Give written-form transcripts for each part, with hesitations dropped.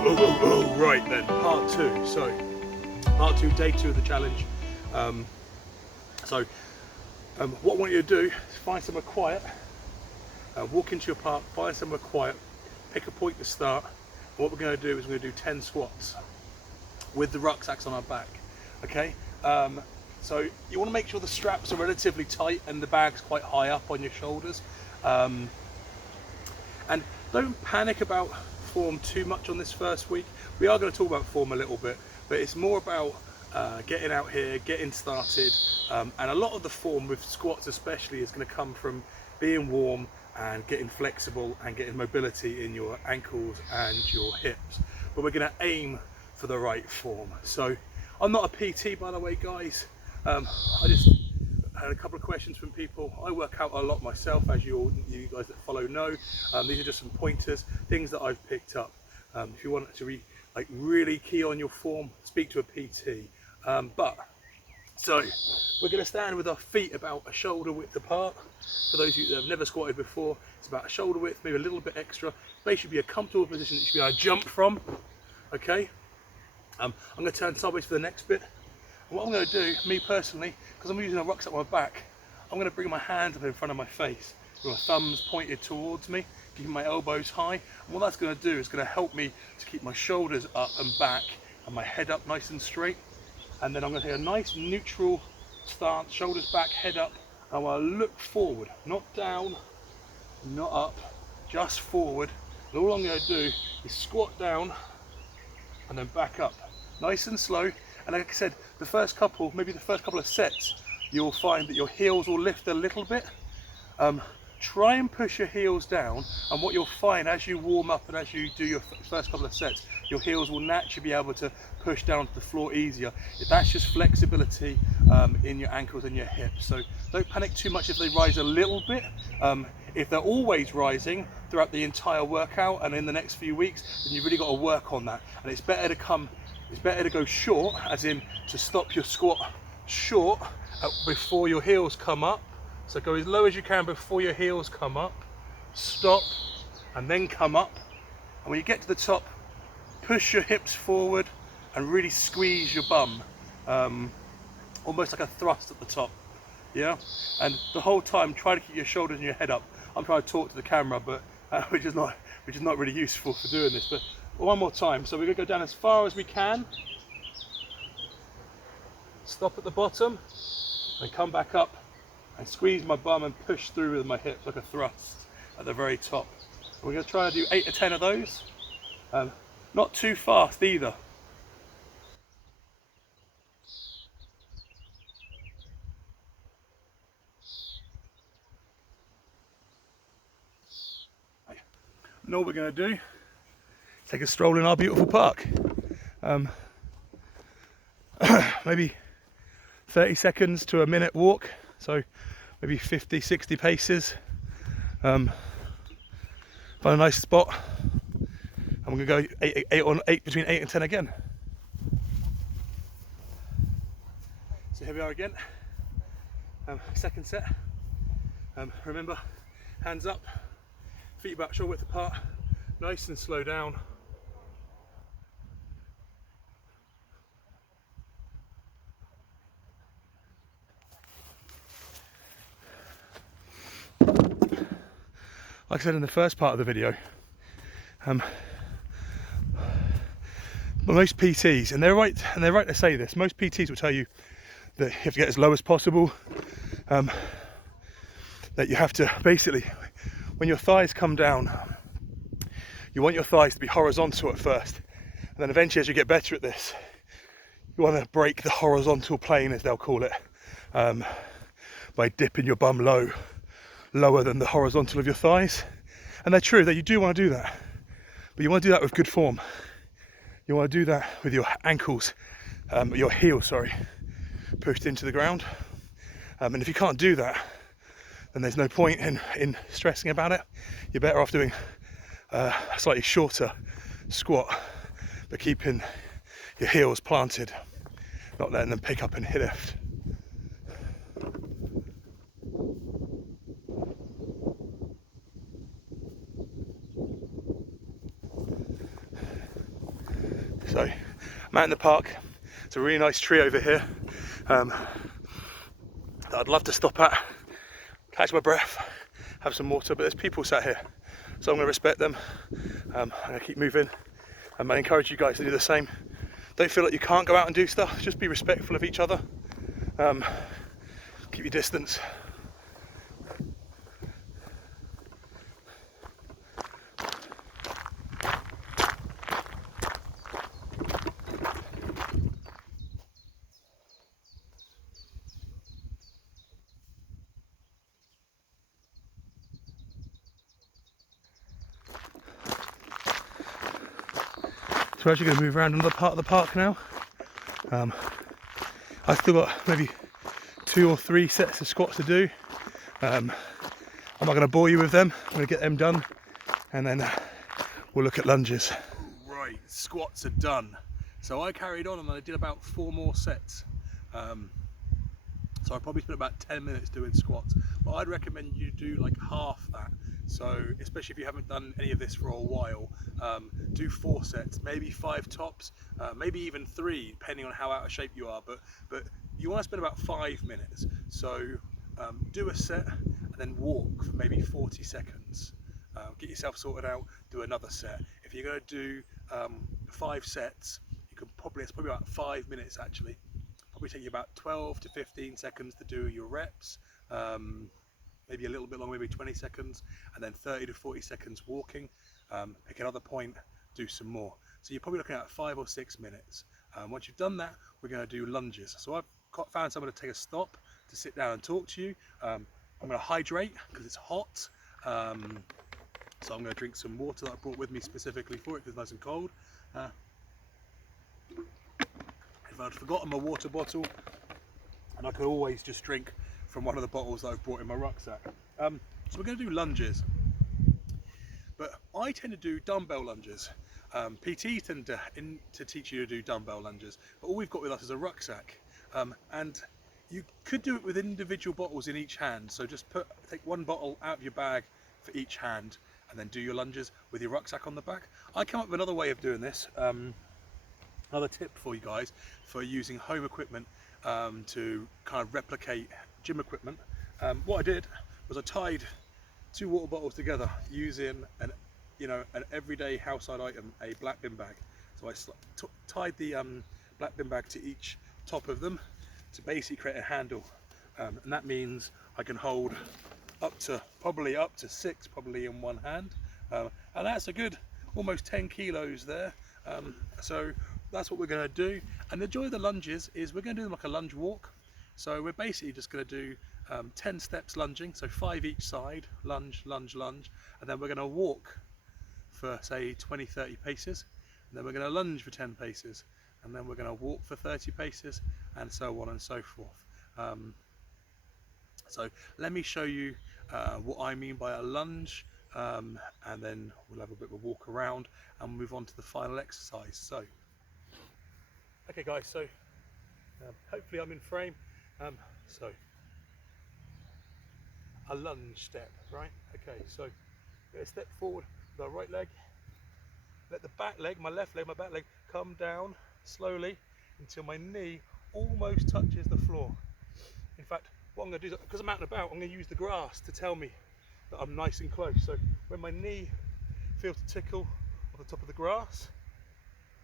Right then, part two. So, part two, day two of the challenge. What I want you to do is find somewhere quiet, walk into your park, find somewhere quiet, pick a point to start. And what we're going to do is we're going to do 10 squats with the rucksacks on our back. Okay? So you want to make sure the straps are relatively tight and the bag's quite high up on your shoulders. And don't panic about form too much on this first week. We are going to talk about form a little bit, but it's more about getting out here, getting started, and a lot of the form with squats especially is going to come from being warm and getting flexible and getting mobility in your ankles and your hips. But we're going to aim for the right form. So I'm not a PT, by the way, guys. I just had a couple of questions from people. I work out a lot myself, as you guys that follow know. These are just some pointers, things that I've picked up. If you want to really key on your form, speak to a PT. So we're going to stand with our feet about a shoulder width apart. For those of you that have never squatted before, it's about a shoulder width, maybe a little bit extra. They should be a comfortable position that you should be able to jump from. Okay. I'm going to turn sideways for the next bit. And what I'm going to do, me personally, because I'm using a rucksack on my back, I'm going to bring my hands up in front of my face, with my thumbs pointed towards me, keeping my elbows high. And what that's going to do is going to help me to keep my shoulders up and back and my head up nice and straight. And then I'm going to take a nice neutral stance, shoulders back, head up. I want to look forward, not down, not up, just forward. And all I'm going to do is squat down and then back up, nice and slow. And like I said, maybe the first couple of sets, you'll find that your heels will lift a little bit. Try and push your heels down, and what you'll find as you warm up and as you do your first couple of sets, your heels will naturally be able to push down to the floor easier. That's just flexibility in your ankles and your hips. So don't panic too much if they rise a little bit. If they're always rising throughout the entire workout and in the next few weeks, then you've really got to work on that. And it's better to go short, as in to stop your squat short before your heels come up. So go as low as you can before your heels come up, stop, and then come up. And when you get to the top, push your hips forward and really squeeze your bum, almost like a thrust at the top. Yeah, and the whole time try to keep your shoulders and your head up. I'm trying to talk to the camera, but which is not really useful for doing this. But one more time. So we're going to go down as far as we can, stop at the bottom, and come back up and squeeze my bum and push through with my hips like a thrust at the very top. We're going to try to do 8 to 10 of those. Not too fast either. And all we're going to do is take a stroll in our beautiful park. Maybe 30 seconds to a minute walk, so maybe 50, 60 paces. Find a nice spot, and we're going to go between 8 and 10 again. So here we are again, second set. Remember, hands up, feet about shoulder width apart, nice and slow down. Like I said in the first part of the video, most PTs, and they're right to say this, most PTs will tell you that you have to get as low as possible, that you have to basically, when your thighs come down, you want your thighs to be horizontal at first, and then eventually as you get better at this, you want to break the horizontal plane, as they'll call it, by dipping your bum lower than the horizontal of your thighs. And they're true that you do want to do that, but you want to do that with good form. You want to do that with your ankles, your heels, sorry, pushed into the ground. And if you can't do that, then there's no point in stressing about it. You're better off doing a slightly shorter squat, but keeping your heels planted, not letting them pick up and hit lift. I'm out in the park. It's a really nice tree over here that I'd love to stop at, catch my breath, have some water, but there's people sat here, so I'm going to respect them. I'm going to keep moving, and I encourage you guys to do the same. Don't feel like you can't go out and do stuff, just be respectful of each other. Keep your distance. So we're actually going to move around another part of the park now. I've still got maybe 2 or 3 sets of squats to do. I'm not going to bore you with them. I'm going to get them done, and then we'll look at lunges. Right, squats are done. So I carried on and I did about 4 more sets. So I probably spent about 10 minutes doing squats, but I'd recommend you do like half that. So especially if you haven't done any of this for a while, do 4 sets, maybe 5 tops, maybe even 3, depending on how out of shape you are. But you want to spend about 5 minutes. So do a set and then walk for maybe 40 seconds. Get yourself sorted out. Do another set. If you're going to do 5 sets, you can it's probably about 5 minutes actually. Probably take you about 12 to 15 seconds to do your reps. Maybe a little bit longer, maybe 20 seconds, and then 30 to 40 seconds walking. Pick another point, do some more. So you're probably looking at 5 or 6 minutes. Once you've done that, we're going to do lunges. So I've found someone to take a stop to sit down and talk to you. I'm going to hydrate because it's hot. So I'm going to drink some water that I brought with me specifically for it because it's nice and cold. If I'd forgotten my water bottle, and I could always just drink from one of the bottles that I've brought in my rucksack. So we're going to do lunges, but I tend to do dumbbell lunges. PTs tend to teach you to do dumbbell lunges, but all we've got with us is a rucksack, and you could do it with individual bottles in each hand. So just take one bottle out of your bag for each hand, and then do your lunges with your rucksack on the back. I come up with another way of doing this. Another tip for you guys for using home equipment to kind of replicate gym equipment. What I did was I tied 2 water bottles together using an everyday household item, a black bin bag. So I tied the black bin bag to each top of them to basically create a handle, and that means I can hold probably up to 6 probably in one hand, and that's a good almost 10 kilos there. So that's what we're going to do. And the joy of the lunges is we're going to do them like a lunge walk. So we're basically just going to do 10 steps lunging, so 5 each side, lunge, lunge, lunge, and then we're going to walk for say 20-30 paces, and then we're going to lunge for 10 paces, and then we're going to walk for 30 paces, and so on and so forth. So let me show you what I mean by a lunge, and then we'll have a bit of a walk around and move on to the final exercise. So okay guys, so hopefully I'm in frame. So a lunge step, right? Okay, so we're going to step forward with our right leg, let the back leg, my left leg, my back leg come down slowly until my knee almost touches the floor. In fact, what I'm going to do is, because I'm out and about, I'm going to use the grass to tell me that I'm nice and close. So when my knee feels the tickle of the top of the grass,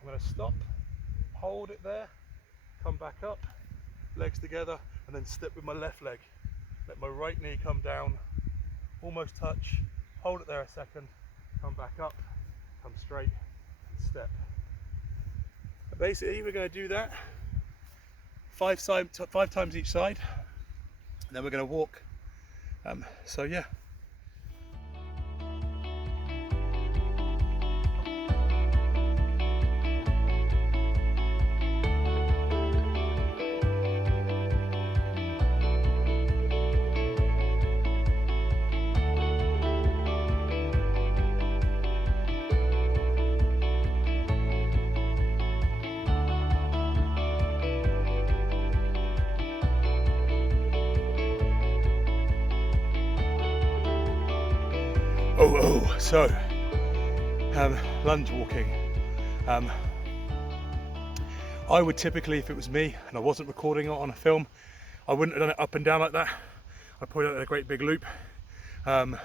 I'm going to stop, hold it there, come back up, legs together, and then step with my left leg. Let my right knee come down, almost touch, hold it there a second, come back up, come straight, and step. And basically we're going to do that 5 times each side, and then we're going to walk. So yeah. So lunge walking. I would typically, if it was me and I wasn't recording it on a film, I wouldn't have done it up and down like that. I'd probably done it in a great big loop. Carried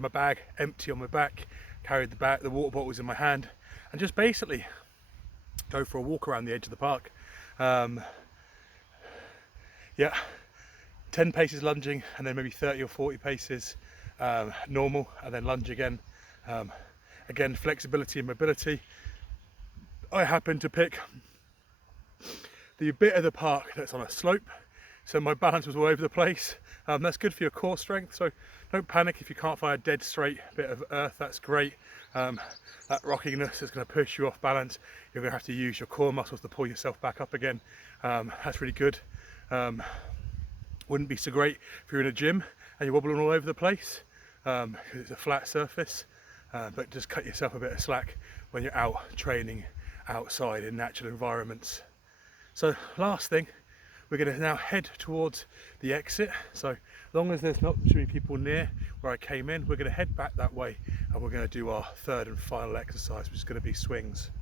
my bag empty on my back, carried the water bottles in my hand, and just basically go for a walk around the edge of the park. Yeah, 10 paces lunging, and then maybe 30 or 40 paces normal, and then lunge again. Again, flexibility and mobility. I happen to pick the bit of the park that's on a slope, so my balance was all over the place. That's good for your core strength, so don't panic if you can't find a dead straight bit of earth. That's great. That rockiness is going to push you off balance. You're going to have to use your core muscles to pull yourself back up again. That's really good. Wouldn't be so great if you're in a gym and you're wobbling all over the place, because it's a flat surface, but just cut yourself a bit of slack when you're out training outside in natural environments. So last thing, we're going to now head towards the exit. So as long as there's not too many people near where I came in, we're going to head back that way, and we're going to do our third and final exercise, which is going to be swings.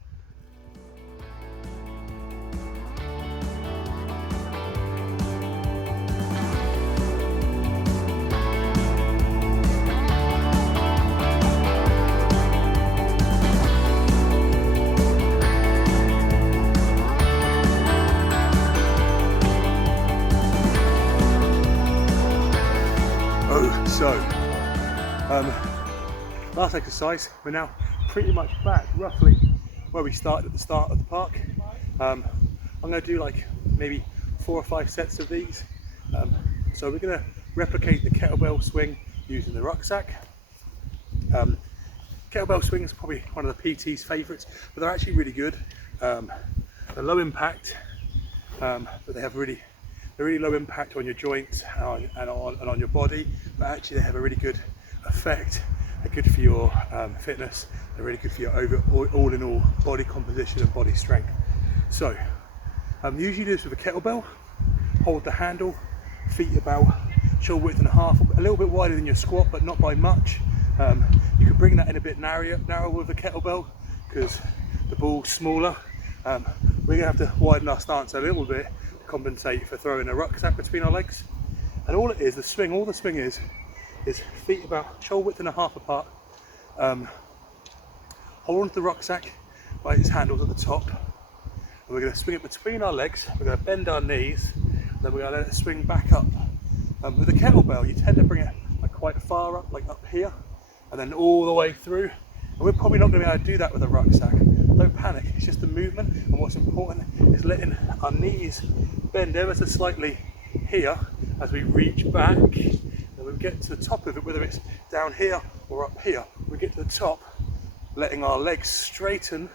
So, last exercise, we're now pretty much back roughly where we started at the start of the park. I'm going to do like maybe 4 or 5 sets of these. So we're going to replicate the kettlebell swing using the rucksack. Kettlebell swing is probably one of the PT's favourites, but they're actually really good. They're low impact, but they have really low impact on your joints and on your body, but actually they have a really good effect. They're good for your fitness. They're really good for your all in all body composition and body strength. So usually do this with a kettlebell. Hold the handle, feet about shoulder width and a half, a little bit wider than your squat, but not by much. You can bring that in a bit narrower with the kettlebell because the ball's smaller. We're going to have to widen our stance a little bit to compensate for throwing a rucksack between our legs. And all it is, all the swing is feet about shoulder width and a half apart. Hold onto the rucksack by its handles at the top. And we're going to swing it between our legs. We're going to bend our knees. Then we're going to let it swing back up. With a kettlebell, you tend to bring it like quite far up, like up here, and then all the way through. And we're probably not going to be able to do that with a rucksack. Don't panic, it's just the movement, and what's important is letting our knees bend ever so slightly here as we reach back. And we get to the top of it, whether it's down here or up here, we get to the top, letting our legs straighten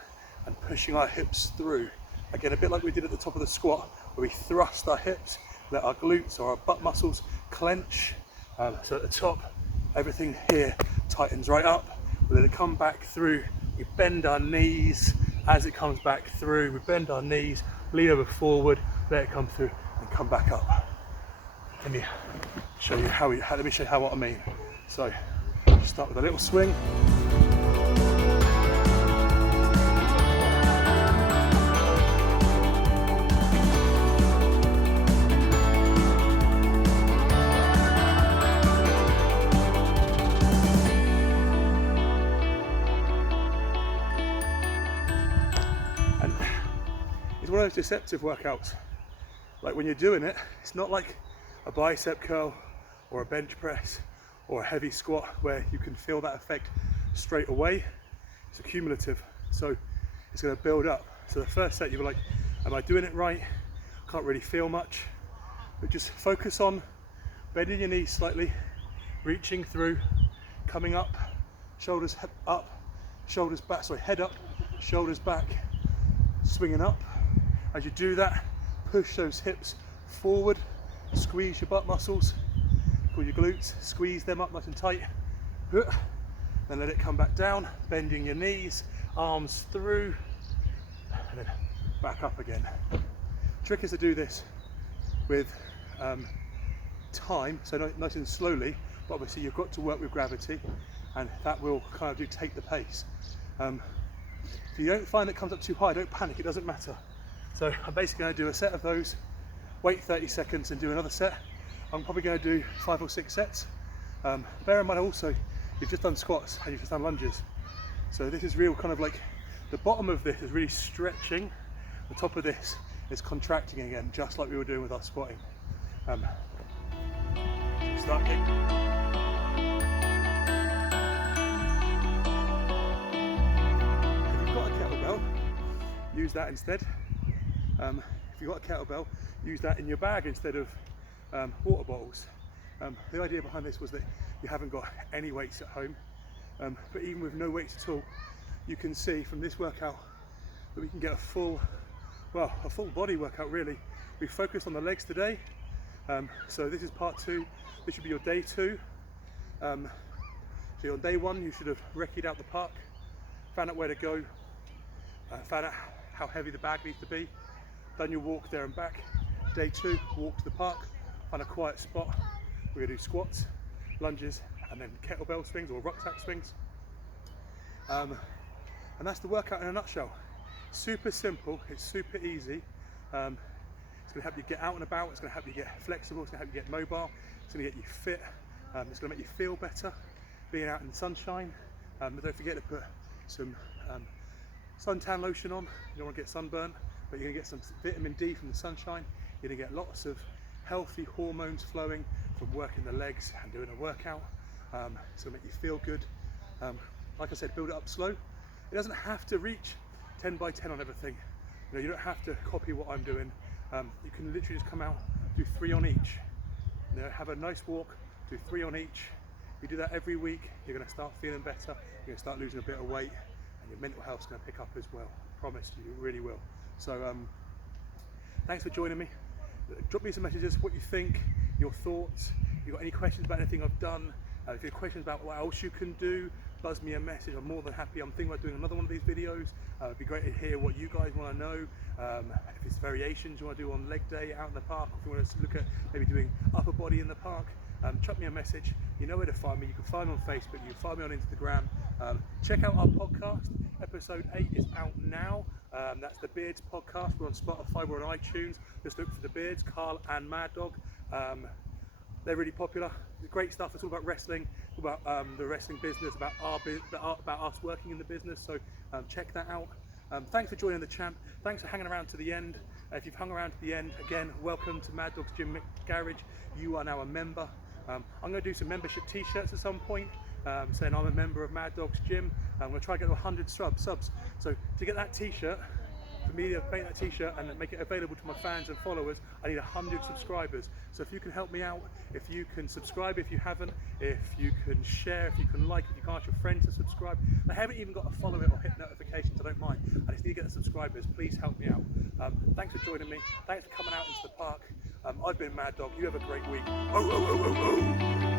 and pushing our hips through. Again, a bit like we did at the top of the squat, where we thrust our hips, let our glutes or our butt muscles clench. So at the top, everything here tightens right up. We let it come back through. We bend our knees as it comes back through. We bend our knees, lean over forward, let it come through and come back up. Let me show you what I mean. So start with a little swing. It's one of those deceptive workouts. Like when you're doing it, it's not like a bicep curl or a bench press or a heavy squat where you can feel that effect straight away. It's accumulative, so it's going to build up. So the first set, you're like, am I doing it right? Can't really feel much, but just focus on bending your knees slightly, reaching through, coming up, shoulders up, shoulders back, head up, shoulders back, swinging up. As you do that, push those hips forward, squeeze your butt muscles, pull your glutes, squeeze them up nice and tight. Then let it come back down, bending your knees, arms through, and then back up again. The trick is to do this with time, so nice and slowly, but obviously you've got to work with gravity, and that will kind of take the pace. If you don't find it comes up too high, don't panic, it doesn't matter. So I'm basically going to do a set of those, wait 30 seconds and do another set. I'm probably going to do 5 or 6 sets. Bear in mind also, you've just done squats and you've just done lunges. So this is real kind of like, the bottom of this is really stretching, the top of this is contracting again, just like we were doing with our squatting. Start again. If you've got a kettlebell, use that instead. If you've got a kettlebell, use that in your bag instead of water bottles. The idea behind this was that you haven't got any weights at home, but even with no weights at all, you can see from this workout that we can get a full body workout really. We focused on the legs today, so this is part 2. This should be your day 2. So on day 1 you should have recce'd out the park, found out where to go, found out how heavy the bag needs to be, done your walk there and back. Day 2, walk to the park, find a quiet spot. We're going to do squats, lunges, and then kettlebell swings or rucksack swings. And that's the workout in a nutshell. Super simple, it's super easy. It's going to help you get out and about, it's going to help you get flexible, it's going to help you get mobile, it's going to get you fit, it's going to make you feel better being out in the sunshine. But don't forget to put some suntan lotion on. You don't want to get sunburn, but you're going to get some vitamin D from the sunshine. You're going to get lots of healthy hormones flowing from working the legs and doing a workout. It's going to make you feel good. Like I said, build it up slow. It doesn't have to reach 10 by 10 on everything. You know, you don't have to copy what I'm doing. You can literally just come out, do 3 on each. You know, have a nice walk, do 3 on each. You do that every week, you're going to start feeling better. You're going to start losing a bit of weight, and your mental health's going to pick up as well. I promise you, it really will. So thanks for joining me. Drop me some messages, what you think, your thoughts. If you've got any questions about anything I've done, if you have questions about what else you can do, buzz me a message. I'm more than happy. I'm thinking about doing another one of these videos. It'd be great to hear what you guys want to know. If it's variations you want to do on leg day out in the park, or if you want to look at maybe doing upper body in the park, chuck me a message. You know where to find me. You can find me on Facebook, you can find me on Instagram. Check out our podcast. Episode 8 is out now. That's the Beards podcast. We're on Spotify, we're on iTunes. Just look for the Beards, Carl and Mad Dog. They're really popular. Great stuff. It's all about wrestling, all about the wrestling business, about us working in the business. So check that out. Thanks for joining the champ. Thanks for hanging around to the end. If you've hung around to the end, again, welcome to Mad Dog's Gym Garage. You are now a member. I'm going to do some membership t-shirts at some point, saying I'm a member of Mad Dog's Gym. I'm going to try to get to 100 subs. So to get that t-shirt, for me to make that t-shirt and make it available to my fans and followers, I need 100 subscribers. So if you can help me out, if you can subscribe if you haven't, if you can share, if you can like, if you can ask your friends to subscribe. I haven't even got to follow it or hit notifications, I don't mind. I just need to get the subscribers. Please help me out. Thanks for joining me. Thanks for coming out into the park. I've been Mad Dog. You have a great week. Oh, oh, oh, oh, oh.